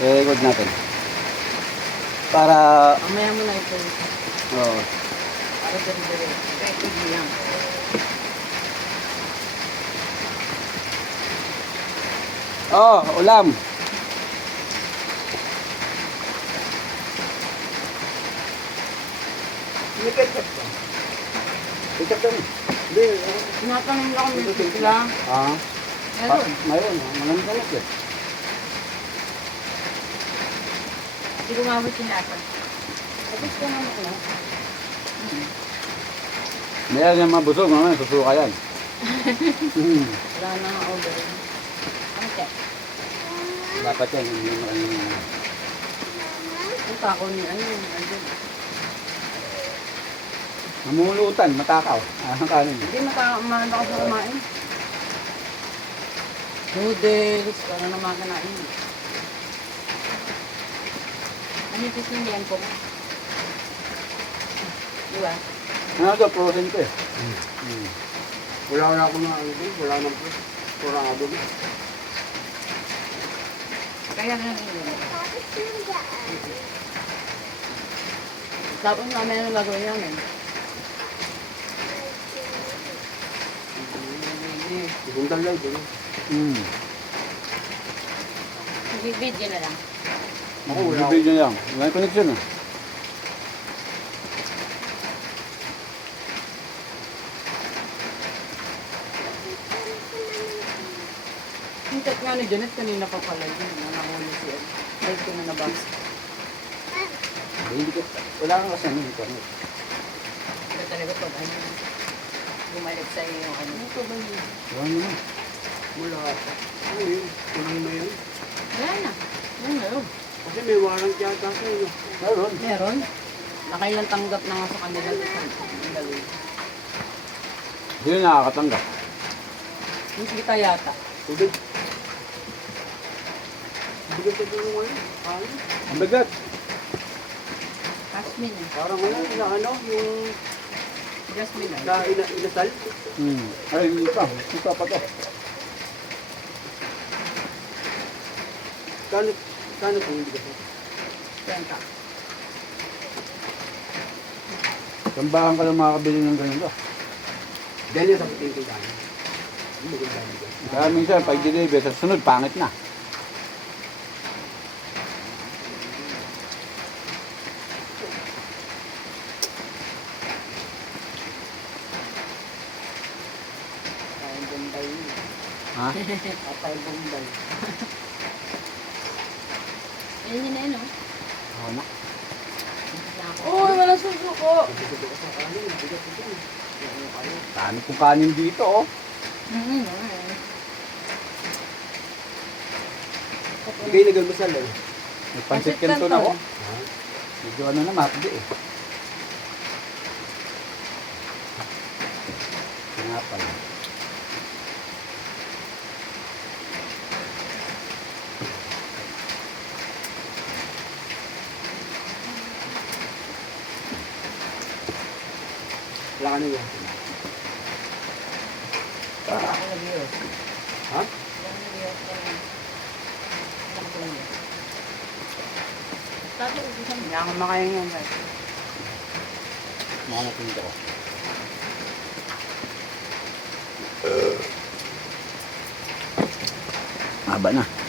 I-record natin. Para, Mamaya mo na ito. oh, Para. Record mo lang. oh, ulam. May ketchup ba? Ketchup daw. Hindi. ano? Tinatanong lang kami sila. Ah, Meron. mayroon. ah. Malamig na lang. Hindi ko nga ba sinatan. Tapos ko naman ko na. Mayroon yung mabusog, mamaya susuka yan. Hmm. Wala na nga order. Ano kaya? Dapat yan, hindi mo ano. Ang tako ni ano yung andun. Mamulutan, matakaw. Ah, ang kanin. Hindi makamahal ako sa kumain. Noodles, ano naman kanain. Manipis yung yan ko. Di ba? Ano to, frozen to eh. Hmm. Wala na ako na ano doon. Wala nang. Torado na. Kaya na yun. Tapos namin ano gagawin namin. Ipuntan lang doon. Hmm. Video na lang. Ako wala ako. Video lang. Wala yung connection ah. Yung chat nga ni Janet kanina pa pala yun. Nanahuli siya. Balik ko na nabas. Eh, Hindi ko, wala kang kasi ano dito. Kaya talaga pag ano, bumalik sa iyo yung ano. Ito ba yun? Wala naman. Wala. Ano yun? Kulang na yun. Wala na. Wala na yun. Kasi may warrant yata sa'yo. Meron. Meron. Nakailang tanggap na nga sa kanila. Gawin. Sino nakakatanggap? Yung kita yata. Tubig. Bigat sa tulong ngayon. Ano? Ang bigat. Jasmine. Parang ano, na ano, yung Jasmine na ina, inasal. Hmm. Ay, hindi pa. Hindi pa pa to. Kano, kano kung hindi kasi? Kwenta. Sambahan ka lang makakabili ng ganito. Ganyan sa puting kay Dani. Hindi maganda nito. Kaya minsan, pag deliver, sa sunod, pangit na. Ha? Patay Bombay. Ayun yun na yun, oh. Na. Uy, wala susuko. Ano, Dami kong kanin dito, oh. Mm-hmm. Hindi kayo nagalmasal eh. May pansit Pansit kanto kanto. na ako. Ha? Medyo ano na, mapdi eh. Tinapay. Wala ka na yun. Ako nag-iyo. Ha? Hindi ako makain yan, natin ito. Haba na.